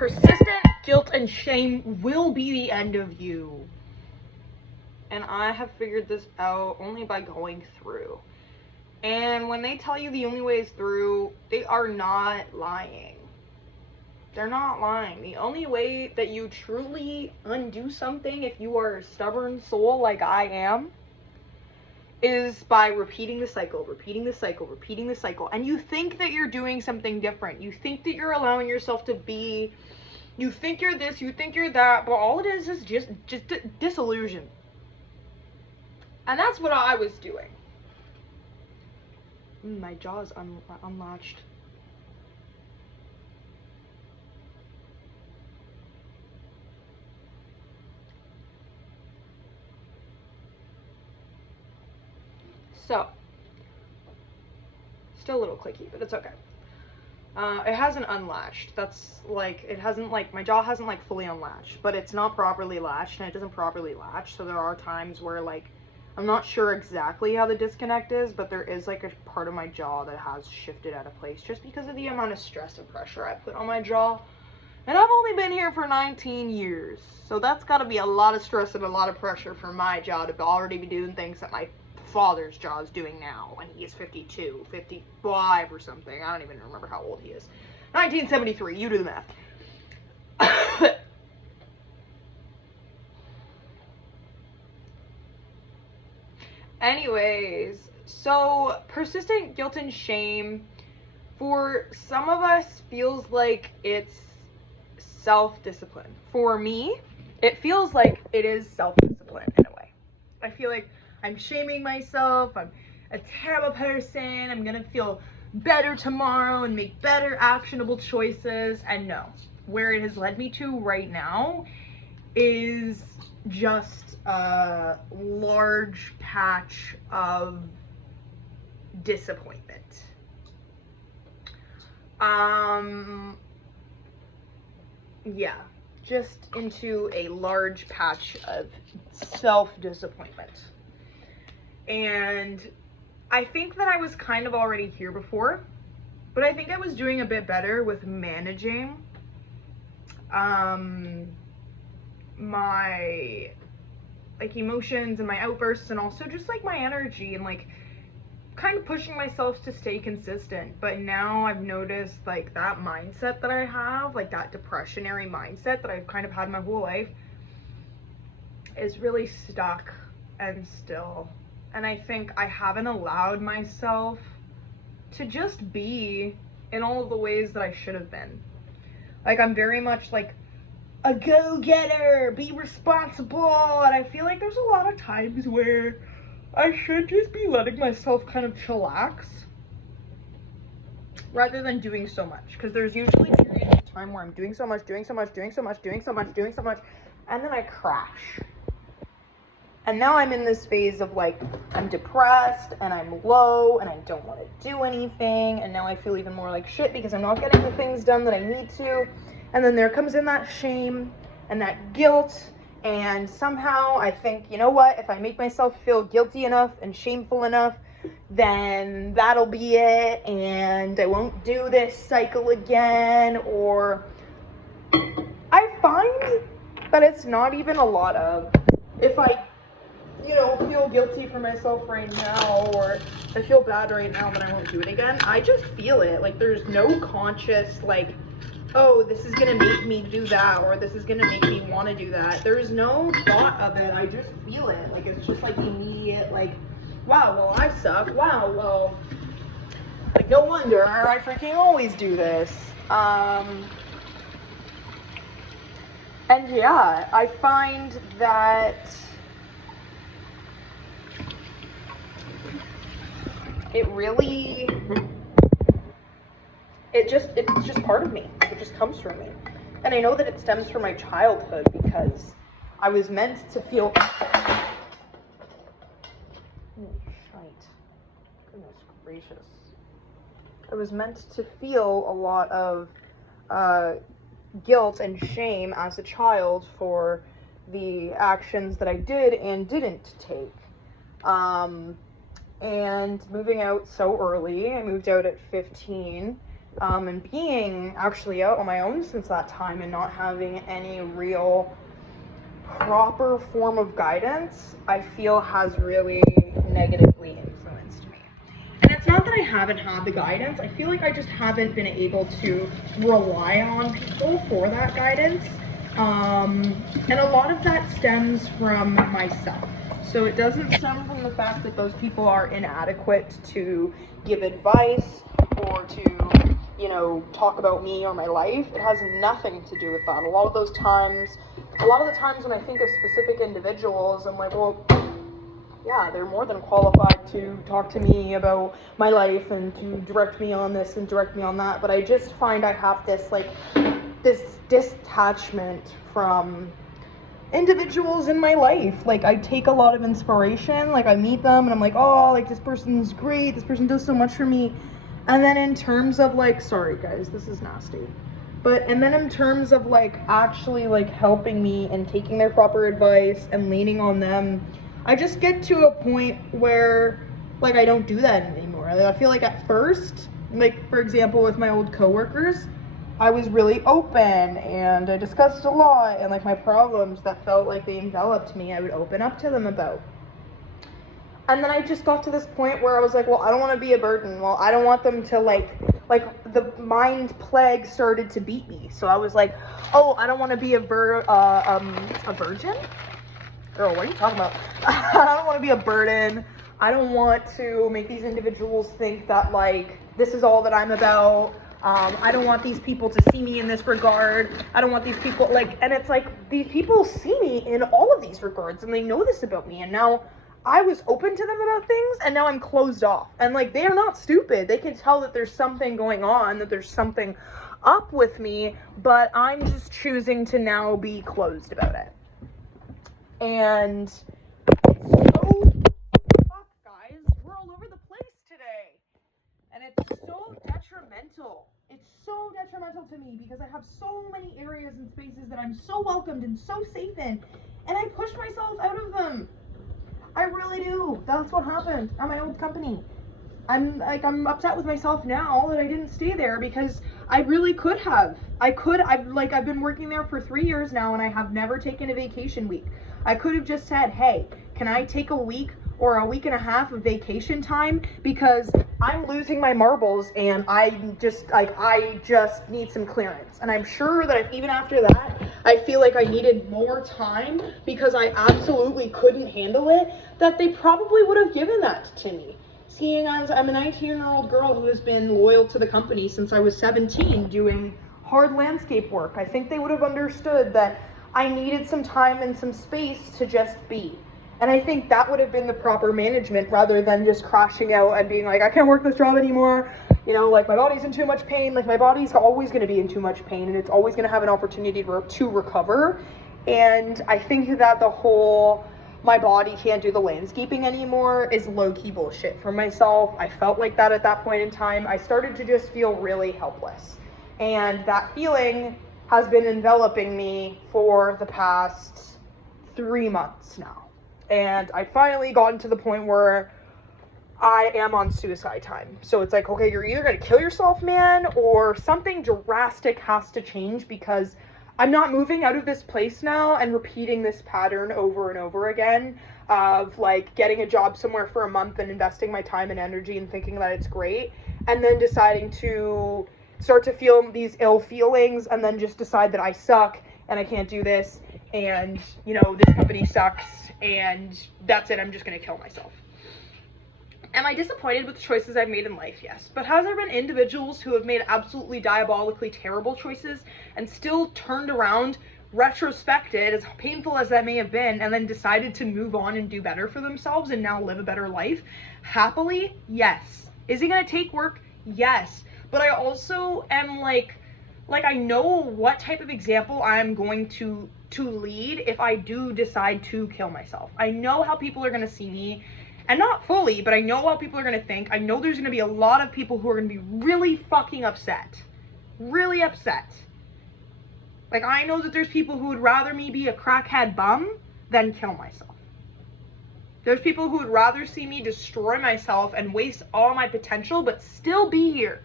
Persistent guilt and shame will be the end of you. And I have figured this out only by going through. And when they tell you the only way is through, they are not lying. They're not lying. The only way that you truly undo something, if you are a stubborn soul like I am, is by repeating the cycle, repeating the cycle, repeating the cycle. And you think that you're doing something different. You think that you're allowing yourself to be, you think you're this, you think you're that, but all it is just disillusion. And that's what I was doing. My jaw's unlatched. So, still a little clicky, but it's okay. It hasn't unlatched. That's like, it hasn't like, my jaw hasn't like fully unlatched, but it's not properly latched and it doesn't properly latch. So there are times where like, I'm not sure exactly how the disconnect is, but there is like a part of my jaw that has shifted out of place just because of the amount of stress and pressure I put on my jaw. And I've only been here for 19 years. So that's gotta be a lot of stress and a lot of pressure for my jaw to already be doing things that my father's jaw is doing now when he is 52, 55 or something. I don't even remember how old he is. 1973, you do the math. Anyways, so persistent guilt and shame for some of us feels like it's self-discipline. For me, it feels like it is self-discipline in a way. I feel like I'm shaming myself, I'm a terrible person, I'm gonna feel better tomorrow and make better actionable choices. And no, where it has led me to right now is just a large patch of disappointment. Yeah, just into a large patch of self-disappointment. And I think that I was kind of already here before, but I think I was doing a bit better with managing my like emotions and my outbursts, and also just like my energy, and like kind of pushing myself to stay consistent. But now I've noticed like that mindset that I have, like that depressionary mindset that I've kind of had my whole life, is really stuck and still. And I think I haven't allowed myself to just be in all of the ways that I should have been. Like, I'm very much like a go-getter, be responsible, and I feel like there's a lot of times where I should just be letting myself kind of chillax rather than doing so much, because there's usually periods of time where I'm doing so much, and then I crash. And now I'm in this phase of like, I'm depressed and I'm low and I don't want to do anything, and now I feel even more like shit because I'm not getting the things done that I need to. And then there comes in that shame and that guilt, and somehow I think, you know what, if I make myself feel guilty enough and shameful enough, then that'll be it, and I won't do this cycle again. Or I find that it's not even a lot of, if I feel guilty for myself right now, or I feel bad right now, but I won't do it again. I just feel it. Like, there's no conscious, like, oh, this is gonna make me do that, or this is gonna make me want to do that. There's no thought of it. I just feel it. Like, it's just like immediate, like, wow, well, I suck. Wow, well, like, no wonder I freaking always do this. And yeah, I find that it really, it's just part of me. It just comes from me. And I know that it stems from my childhood, because I was meant to feel, shite. Goodness gracious. I was meant to feel a lot of guilt and shame as a child for the actions that I did and didn't take. And moving out so early, I moved out at 15, and being actually out on my own since that time and not having any real proper form of guidance, I feel has really negatively influenced me. And it's not that I haven't had the guidance, I feel like I just haven't been able to rely on people for that guidance. And a lot of that stems from myself. So it doesn't stem from the fact that those people are inadequate to give advice or to, you know, talk about me or my life. It has nothing to do with that. A lot of the times when I think of specific individuals, I'm like, well, yeah, they're more than qualified to talk to me about my life and to direct me on this and direct me on that. But I just find I have this detachment from individuals in my life. Like, I take a lot of inspiration, like I meet them and I'm like, oh, like this person's great, this person does so much for me. And then in terms of like, sorry guys, this is nasty. And then in terms of like actually like helping me and taking their proper advice and leaning on them, I just get to a point where like I don't do that anymore. I feel like at first, like for example with my old coworkers, I was really open and I discussed a lot, and like my problems that felt like they enveloped me, I would open up to them about. And then I just got to this point where I was like, well, I don't want to be a burden. Well, I don't want them to like the mind plague started to beat me. So I was like, oh, I don't want to be a virgin? Girl, what are you talking about? I don't want to be a burden. I don't want to make these individuals think that like this is all that I'm about. I don't want these people to see me in this regard. I don't want these people and it's like these people see me in all of these regards and they know this about me, and now I was open to them about things and now I'm closed off. And like, they are not stupid. They can tell that there's something going on, that there's something up with me, but I'm just choosing to now be closed about it. And it's so, fuck guys, we're all over the place today. And it's so detrimental. It's so detrimental to me because I have so many areas and spaces that I'm so welcomed and so safe in, and I push myself out of them. I really do. That's what happened at my old company. I'm upset with myself now that I didn't stay there because I really could have. I've been working there for 3 years now and I have never taken a vacation week. I could have just said, hey, can I take a week or a week and a half of vacation time because I'm losing my marbles and I just need some clearance. And I'm sure that even after that, I feel like I needed more time because I absolutely couldn't handle it, that they probably would have given that to me. Seeing as I'm a 19-year-old girl who has been loyal to the company since I was 17 doing hard landscape work, I think they would have understood that I needed some time and some space to just be. And I think that would have been the proper management rather than just crashing out and being like, I can't work this job anymore. You know, like my body's in too much pain. Like my body's always going to be in too much pain and it's always going to have an opportunity to recover. And I think that the whole, my body can't do the landscaping anymore is low-key bullshit for myself. I felt like that at that point in time. I started to just feel really helpless. And that feeling has been enveloping me for the past 3 months now. And I finally gotten to the point where I am on suicide time. So it's like, okay, you're either going to kill yourself, man, or something drastic has to change because I'm not moving out of this place now and repeating this pattern over and over again of like getting a job somewhere for a month and investing my time and energy and thinking that it's great and then deciding to start to feel these ill feelings and then just decide that I suck and I can't do this and, you know, this company sucks and that's it, I'm just going to kill myself. Am I disappointed with the choices I've made in life? Yes. But has there been individuals who have made absolutely diabolically terrible choices and still turned around, retrospected, as painful as that may have been, and then decided to move on and do better for themselves and now live a better life? Happily? Yes. Is it going to take work? Yes. But I also am like I know what type of example I'm going to lead if I do decide to kill myself. I know how people are going to see me, and not fully, but I know how people are going to think. I know there's going to be a lot of people who are going to be really fucking upset. Really upset. Like, I know that there's people who would rather me be a crackhead bum than kill myself. There's people who would rather see me destroy myself and waste all my potential, but still be here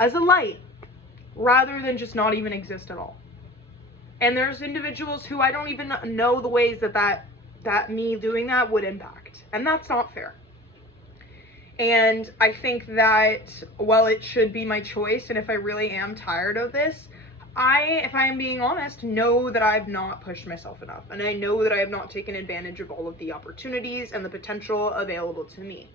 as a light rather than just not even exist at all. And there's individuals who I don't even know the ways that me doing that would impact. And that's not fair. And I think that while it should be my choice, and if I really am tired of this, if I am being honest, know that I've not pushed myself enough. And I know that I have not taken advantage of all of the opportunities and the potential available to me.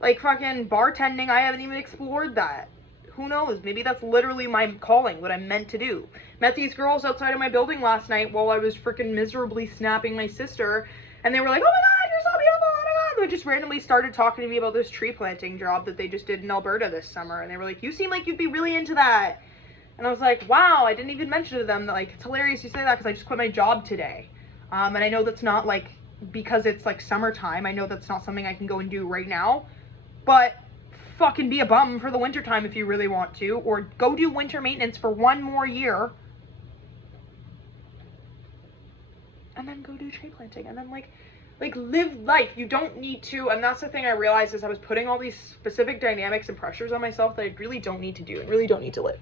Like fucking bartending, I haven't even explored that. Who knows? Maybe that's literally my calling, what I'm meant to do. Met these girls outside of my building last night while I was freaking miserably snapping my sister. And they were like, oh my God, you're so beautiful, oh my God. They just randomly started talking to me about this tree planting job that they just did in Alberta this summer. And they were like, you seem like you'd be really into that. And I was like, wow, I didn't even mention to them that, like, it's hilarious you say that because I just quit my job today. And I know that's not, like, because it's, like, summertime. I know that's not something I can go and do right now. But fucking be a bum for the winter time if you really want to. Or go do winter maintenance for 1 more year. And then go do tree planting. And then, like live life. You don't need to, and that's the thing I realized is I was putting all these specific dynamics and pressures on myself that I really don't need to do and really don't need to live.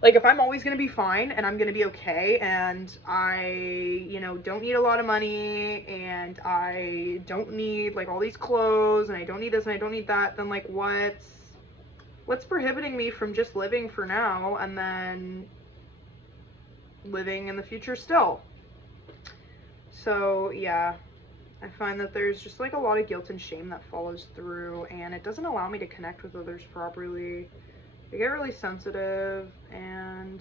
Like, if I'm always going to be fine and I'm going to be okay and I, you know, don't need a lot of money and I don't need, like, all these clothes and I don't need this and I don't need that, then, like, what's prohibiting me from just living for now and then living in the future still? So, yeah, I find that there's just, like, a lot of guilt and shame that follows through, and it doesn't allow me to connect with others properly. I get really sensitive, and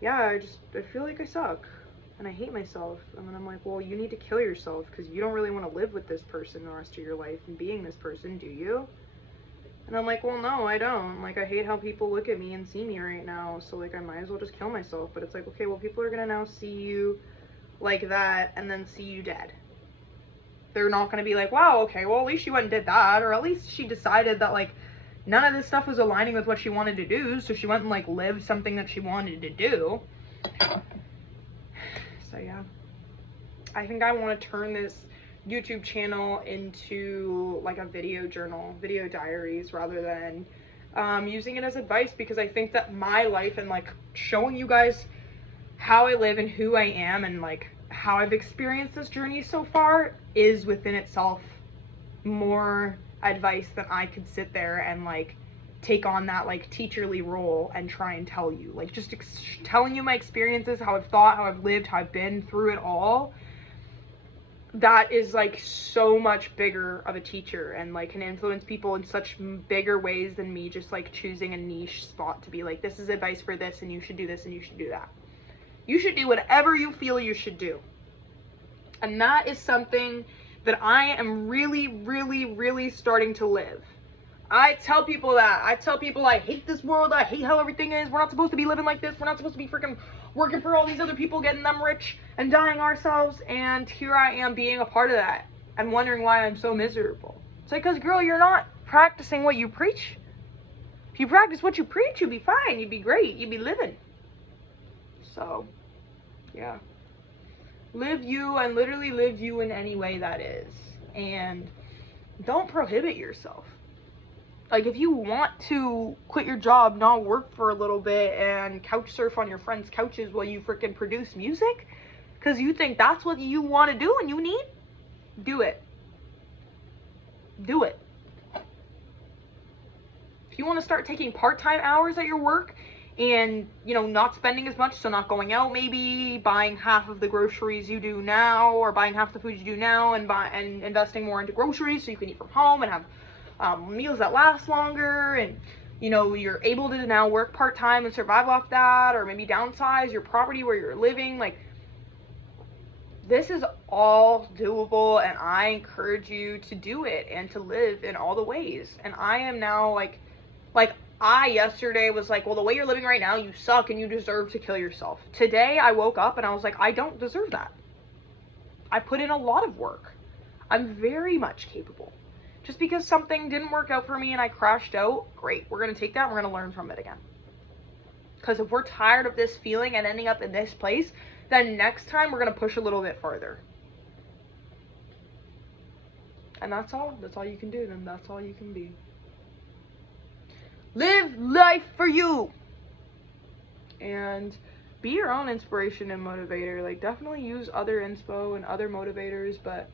yeah, I feel like I suck, and I hate myself, and then I'm like, well, you need to kill yourself, because you don't really want to live with this person the rest of your life, and being this person, do you? And I'm like, well, no, I don't. Like, I hate how people look at me and see me right now, so, like, I might as well just kill myself. But it's like, okay, well, people are gonna now see you like that, and then see you dead. They're not gonna be like, wow, okay, well, at least she went and did that, or at least she decided that, like, none of this stuff was aligning with what she wanted to do, so she went and, like, lived something that she wanted to do. So, yeah. I think I want to turn this YouTube channel into, like, a video journal, video diaries, rather than using it as advice, because I think that my life and, like, showing you guys how I live and who I am and, like, how I've experienced this journey so far is within itself more advice than I could sit there and, like, take on that, like, teacherly role and try and tell you. Like, just telling you my experiences, how I've thought, how I've lived, how I've been through it all. That is, like, so much bigger of a teacher and, like, can influence people in such bigger ways than me just, like, choosing a niche spot to be like, this is advice for this and you should do this and you should do that. You should do whatever you feel you should do. And that is something that I am really, really, really starting to live. I tell people that. I tell people I hate this world. I hate how everything is. We're not supposed to be living like this. We're not supposed to be freaking working for all these other people, getting them rich and dying ourselves. And here I am being a part of that and wondering why I'm so miserable. It's like, because, girl, you're not practicing what you preach. If you practice what you preach, you'd be fine. You'd be great. You'd be living. So, yeah. Live you, and literally live you in any way that is. And don't prohibit yourself. Like, if you want to quit your job, not work for a little bit, and couch surf on your friends' couches while you freaking produce music, because you think that's what you want to do and you need, do it. Do it. If you want to start taking part-time hours at your work and, you know, not spending as much, so not going out, maybe buying half of the groceries you do now, or buying half the food you do now, and investing more into groceries so you can eat from home and have meals that last longer, and, you know, you're able to now work part-time and survive off that, or maybe downsize your property where you're living. Like, this is all doable, and I encourage you to do it and to live in all the ways. And I am now like I yesterday was like, well, the way you're living right now, you suck and you deserve to kill yourself. Today I woke up and I was like, I don't deserve that. I put in a lot of work. I'm very much capable. Just because something didn't work out for me and I crashed out, great. We're going to take that and we're going to learn from it again. Because if we're tired of this feeling and ending up in this place, then next time we're going to push a little bit further. And that's all. That's all you can do. Then that's all you can be. Live life for you. And be your own inspiration and motivator. Like, definitely use other inspo and other motivators, but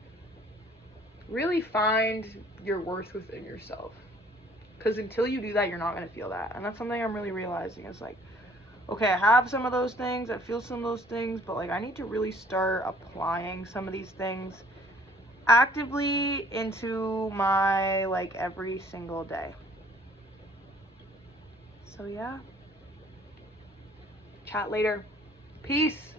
really find your worth within yourself. Because until you do that, you're not going to feel that. And that's something I'm really realizing is like, okay, I have some of those things, I feel some of those things, but like I need to really start applying some of these things actively into my like every single day. So yeah. Chat later. Peace.